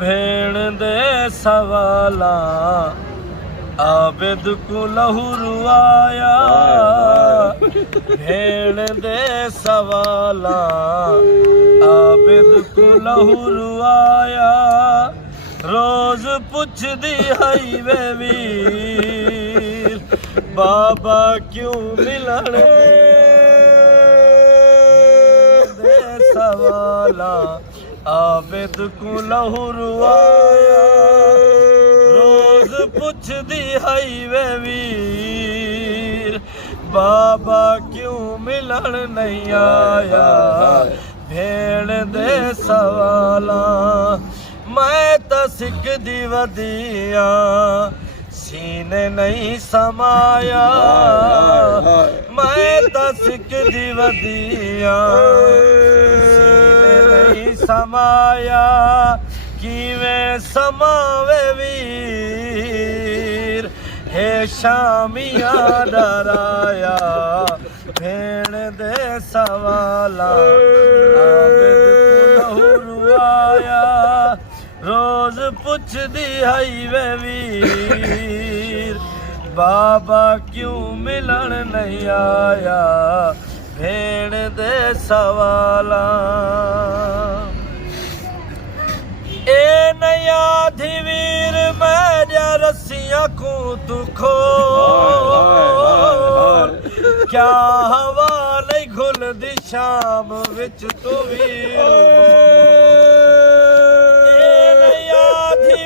भेण दे सवाला आबिद को लहू रुआया भेण दे सवाला आबिद को लहू रुआया रोज पुछदी हई वे वीर बाबा क्यों मिलन दे सवाला आबिद को लहू रुआया रोज पुछदी हई वे वीर बाबा क्यों मिलन नहीं आया भेण दे सवाला मैं तो सिकदी वदिया सीने नहीं समाया मैं तो सिकदी वदिया सीने नहीं समाया किवें समावे वीर हे शामिया डराया भेण दे सवाला आबिद को लहू रुआया रोज पुछदी हई वे वीर बाबा क्यों मिलन नहीं आया भेण दे सवाला ए नया धीवीर मेरा रस्सियां को तू खोल क्या हवा नहीं घुलदी शाम विच तू वीर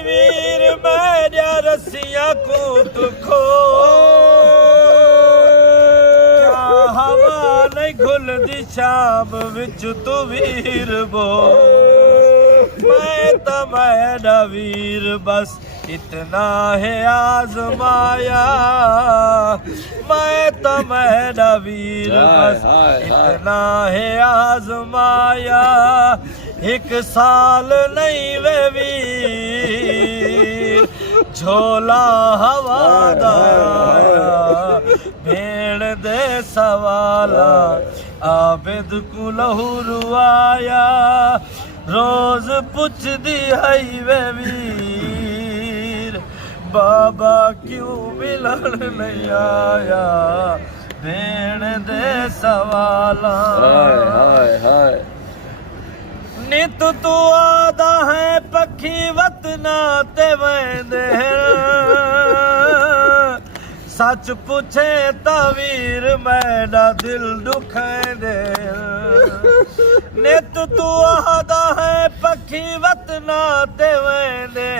वीर मेरा रस्सियां को तू खोल क्या हवा नहीं घुलदी शाम विच तू वीर बो मैं तो मेरा वीर बस इतना है आजमाया मैं तो मेरा वीर बस इतना है आजमाया एक साल नहीं वे वीर झोला हवा दाया भेण दे सवाला आबिद को लहू रुआया रोज पुछदी हई वे वीर बाबा क्यों मिलन नहीं आया भेण दे सवाला नित तू आदा है पखी वतना ते वेंदे सच पुछे तवीर मैडा दिल दुखेंदे नित तू आदा है पखी वतना ते वेंदे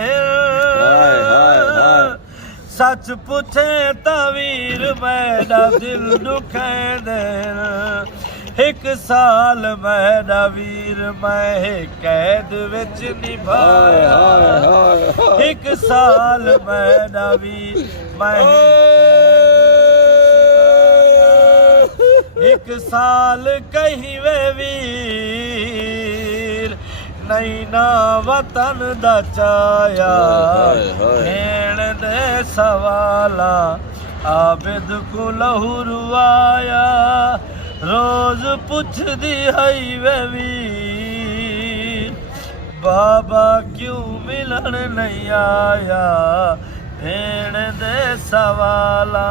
सच पुछे तवीर मैडा दिल दुखेंदे एक साल मेरा वीर मैं कैद विच निभाया एक साल मेरा वीर मैं एक साल कहीं वे वीर नहीं ना वतन दा चाया भेण दे सवाला आबिद को लहू रुआया रोज पुछदी हई वे वीर बाबा क्यों मिलन नहीं आया भेण दे सवाला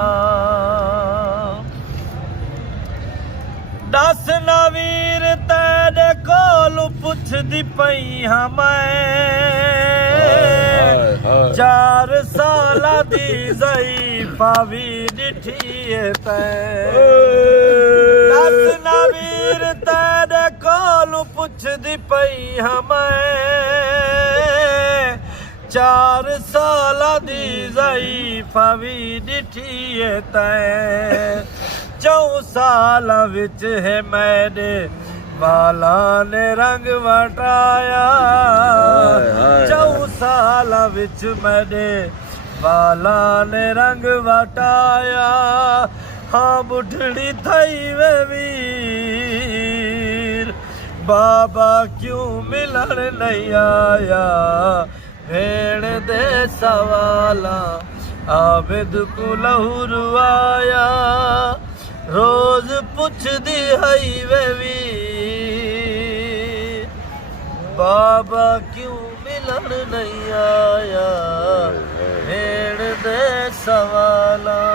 दस ना वीर तेरे कोल पुछदी पई हां मैं 4 साला दी ज़ईफ़ा वी डिठी तै दस ना वीर तेरे कोल पुछदी पई हां मैं 4 साला दी ज़ईफ़ा वी डिठी तै 4 साल विच है मेरे वाला ने रंग वटाया 4 साल विच मेरे वाला ने रंग वटाया हाँ बुढ़ड़ी थई वे वीर बाबा क्यों मिलन नहीं आया भेण दे सवाला आबिद को लहू रुआया रोज पुछदी हई वे वीर बाबा क्यों मिलन ਮਿਲਣ ਨਹੀਂ ਆਇਆ, ਦੇਣ ਦੇ ਸਵਾਲਾਂ